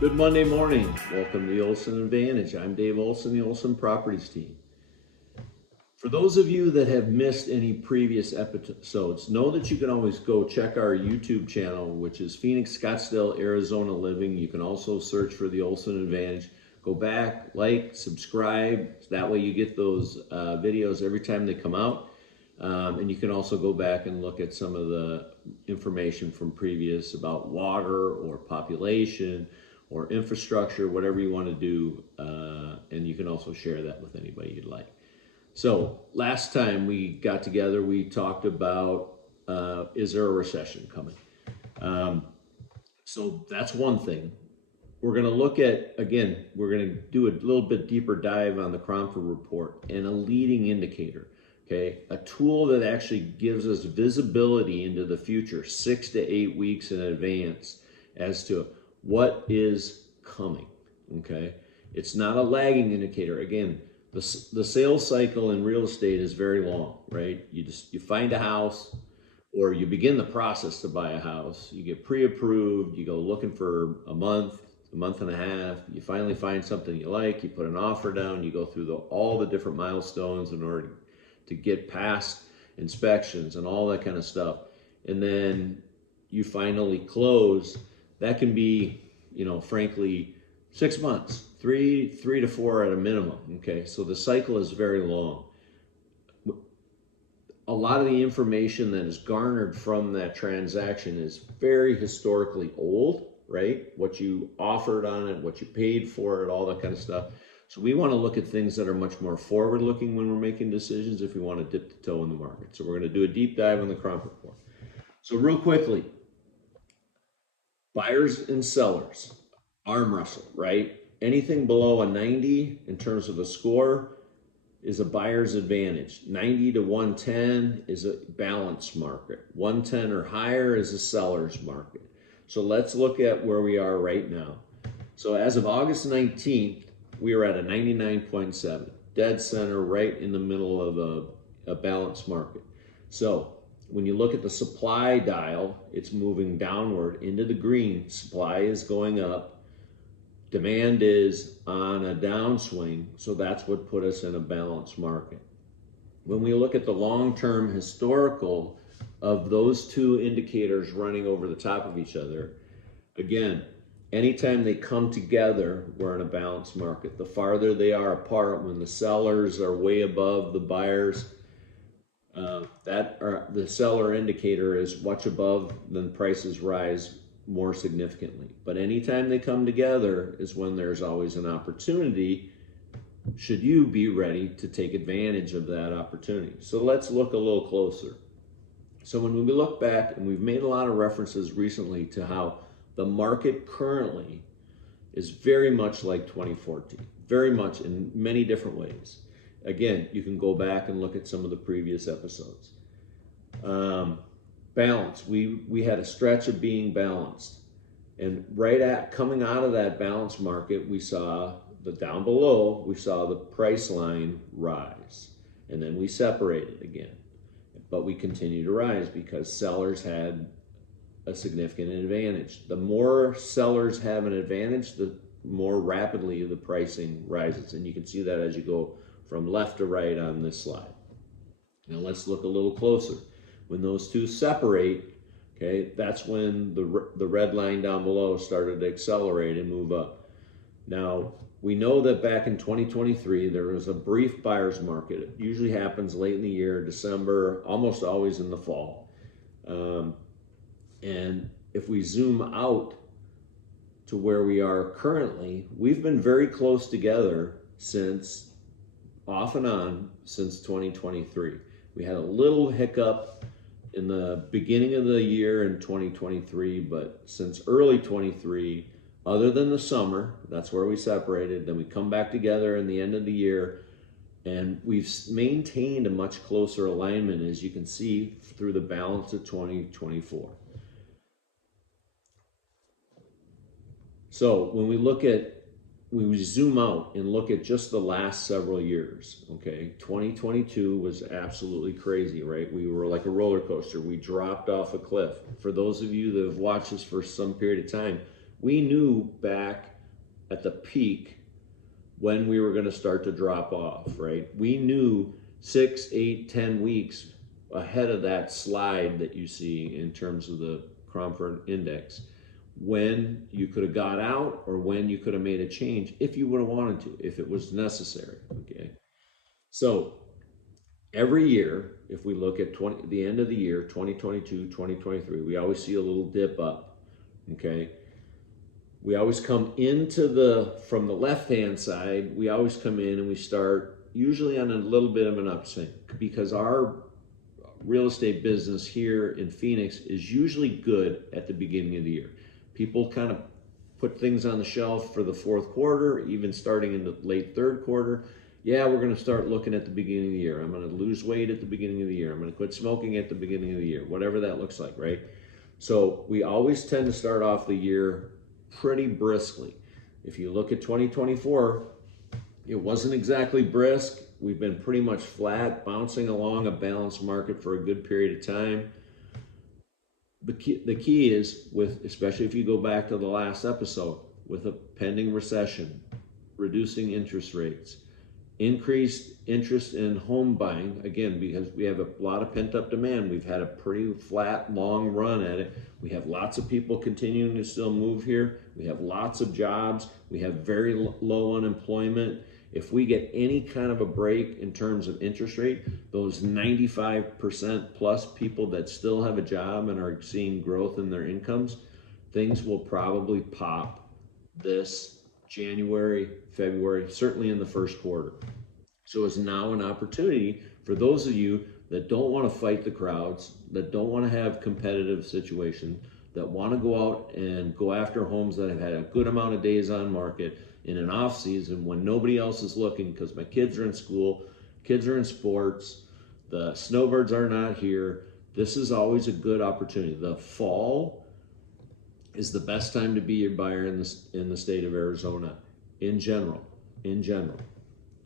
Good Monday morning. Welcome to the Olson Advantage. I'm Dave Olson, the Olson Properties team. For those of you that have missed any previous episodes, know that you can always go check our YouTube channel, which is Phoenix, Scottsdale, Arizona Living. You can also search for the Olson Advantage. Go back, like, subscribe. That way you get those videos every time they come out. And you can also go back and look at some of the information from previous about water or population or infrastructure, whatever you want to do. And you can also share that with anybody you'd like. So last time we got together, we talked about, is there a recession coming? So that's one thing. We're going to look at, again, we're going to do a little bit deeper dive on the Cromford report and a leading indicator, okay? A tool that actually gives us visibility into the future 6 to 8 weeks in advance as to what is coming, okay? It's not a lagging indicator. Again, the sales cycle in real estate is very long, right? You find a house, or you begin the process to buy a house. You get pre-approved. You go looking for a month and a half. You finally find something you like. You put an offer down. You go through all the different milestones in order to get past inspections and all that kind of stuff. And then you finally close. That can be, frankly, 6 months, three to four at a minimum. Okay, so the cycle is very long. A lot of the information that is garnered from that transaction is very historically old, right? What you offered on it, what you paid for it, all that kind of stuff. So we want to look at things that are much more forward-looking when we're making decisions if we want to dip the toe in the market. So we're going to do a deep dive on the Cromford report. So real quickly, buyers and sellers, arm wrestle, right? Anything below a 90 in terms of a score is a buyer's advantage. 90 to 110 is a balanced market. 110 or higher is a seller's market. So let's look at where we are right now. So as of August 19th, we are at a 99.7, dead center, right in the middle of a balanced market. So when you look at the supply dial, it's moving downward into the green. Supply is going up. Demand is on a downswing, so that's what put us in a balanced market. When we look at the long-term historical of those two indicators running over the top of each other, again, anytime they come together, we're in a balanced market. The farther they are apart, when the sellers are way above the buyers, the seller indicator is much above, then prices rise more significantly. But anytime they come together is when there's always an opportunity, should you be ready to take advantage of that opportunity. So let's look a little closer. So when we look back, and we've made a lot of references recently to how the market currently is very much like 2014, very much in many different ways. Again, you can go back and look at some of the previous episodes. Balance. We had a stretch of being balanced, and coming out of that balanced market, we saw down below, we saw the price line rise, and then we separated again, but we continued to rise because sellers had a significant advantage. The more sellers have an advantage, the more rapidly the pricing rises, and you can see that as you go from left to right on this slide. Now let's look a little closer. When those two separate, okay, that's when the red line down below started to accelerate and move up. Now, we know that back in 2023, there was a brief buyer's market. It usually happens late in the year, December, almost always in the fall. And if we zoom out to where we are currently, we've been very close together off and on since 2023. We had a little hiccup in the beginning of the year in 2023, but since early 23, other than the summer, that's where we separated, then we come back together in the end of the year, and we've maintained a much closer alignment, as you can see, through the balance of 2024. So when we zoom out and look at just the last several years, okay, 2022 was absolutely crazy, right? We were like a roller coaster. We dropped off a cliff. For those of you that have watched us for some period of time, We knew back at the peak when we were going to start to drop off, right? We knew 6, 8, 10 weeks ahead of that slide that you see in terms of the Cromford index, when you could have got out or when you could have made a change if you would have wanted to, if it was necessary, okay? So every year, if we look at the end of the year, 2022, 2023, we always see a little dip up, okay? We always come into from the left-hand side, we always come in and we start usually on a little bit of an upswing, because our real estate business here in Phoenix is usually good at the beginning of the year. People kind of put things on the shelf for the fourth quarter, even starting in the late third quarter. Yeah, we're going to start looking at the beginning of the year. I'm going to lose weight at the beginning of the year. I'm going to quit smoking at the beginning of the year, whatever that looks like, right? So we always tend to start off the year pretty briskly. If you look at 2024, it wasn't exactly brisk. We've been pretty much flat, bouncing along a balanced market for a good period of time. The key is, especially if you go back to the last episode, with a pending recession, reducing interest rates, increased interest in home buying, again, because we have a lot of pent-up demand. We've had a pretty flat, long run at it. We have lots of people continuing to still move here. We have lots of jobs. We have very low unemployment. If we get any kind of a break in terms of interest rate, those 95% plus people that still have a job and are seeing growth in their incomes, things will probably pop this January, February, certainly in the first quarter. So it's now an opportunity for those of you that don't want to fight the crowds, that don't want to have competitive situations, that want to go out and go after homes that have had a good amount of days on market in an off season when nobody else is looking, because my kids are in school, kids are in sports, the snowbirds are not here. This is always a good opportunity. The fall is the best time to be your buyer in the state of Arizona in general.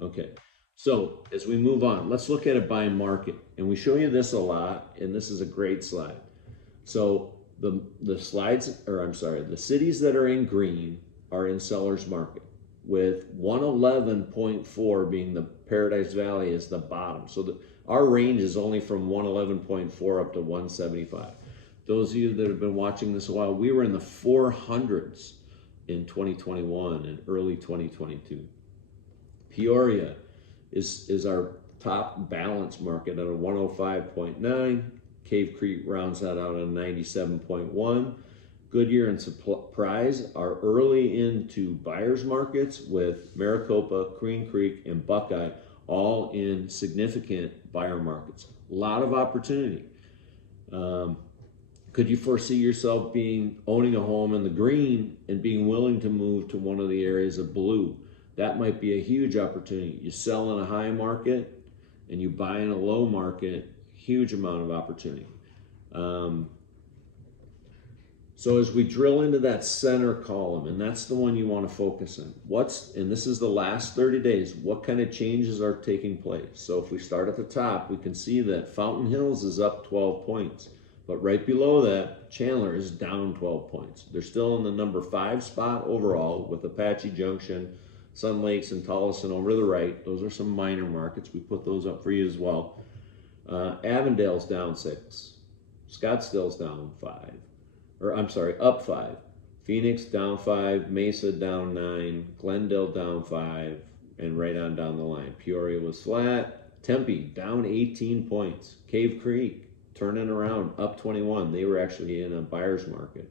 Okay, so as we move on, let's look at it by market, and we show you this a lot, and this is a great slide. So the cities that are in green are in seller's market, with 111.4 being the Paradise Valley is the bottom. So our range is only from 111.4 up to 175. Those of you that have been watching this a while, we were in the 400s in 2021 and early 2022. Peoria is our top balance market at a 105.9. Cave Creek rounds that out at 97.1. Goodyear and Surprise are early into buyers markets, with Maricopa, Queen Creek, and Buckeye all in significant buyer markets. A lot of opportunity. Could you foresee yourself owning a home in the green and being willing to move to one of the areas of blue? That might be a huge opportunity. You sell in a high market and you buy in a low market, huge amount of opportunity. So as we drill into that center column, and that's the one you want to focus on, and this is the last 30 days, what kind of changes are taking place? So if we start at the top, we can see that Fountain Hills is up 12 points. But right below that, Chandler is down 12 points. They're still in the number 5 spot overall, with Apache Junction, Sun Lakes, and Tolleson over the right. Those are some minor markets. We put those up for you as well. Avondale's down 6. Scottsdale's down 5. Up 5. Phoenix down 5. Mesa down 9. Glendale down 5. And right on down the line. Peoria was flat. Tempe down 18 points. Cave Creek turning around, up 21. They were actually in a buyer's market.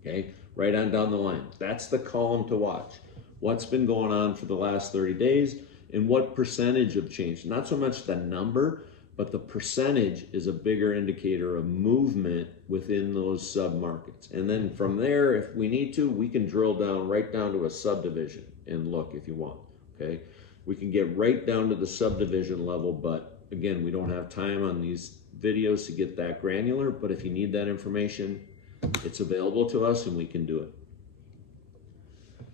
Okay, right on down the line. That's the column to watch. What's been going on for the last 30 days and what percentage of change. Not so much the number, but the percentage is a bigger indicator of movement within those sub-markets. And then from there, if we need to, we can drill down right down to a subdivision and look if you want, okay? We can get right down to the subdivision level, but again, we don't have time on these videos to get that granular, but if you need that information, it's available to us and we can do it.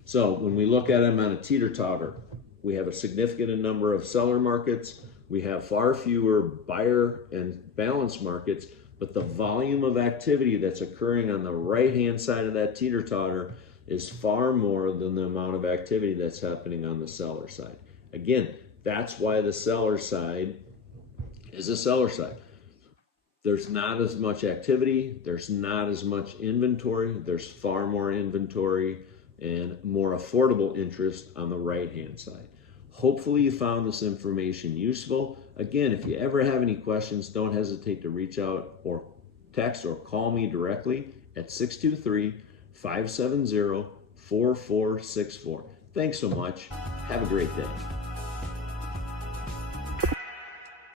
So when we look at them on a teeter-totter, we have a significant number of seller markets. We have far fewer buyer and balance markets, but the volume of activity that's occurring on the right-hand side of that teeter-totter is far more than the amount of activity that's happening on the seller side. Again, that's why the seller side is a seller side. There's not as much activity, there's not as much inventory, there's far more inventory and more affordable interest on the right-hand side. Hopefully you found this information useful. Again, if you ever have any questions, don't hesitate to reach out or text or call me directly at 623-570-4464. Thanks so much. Have a great day.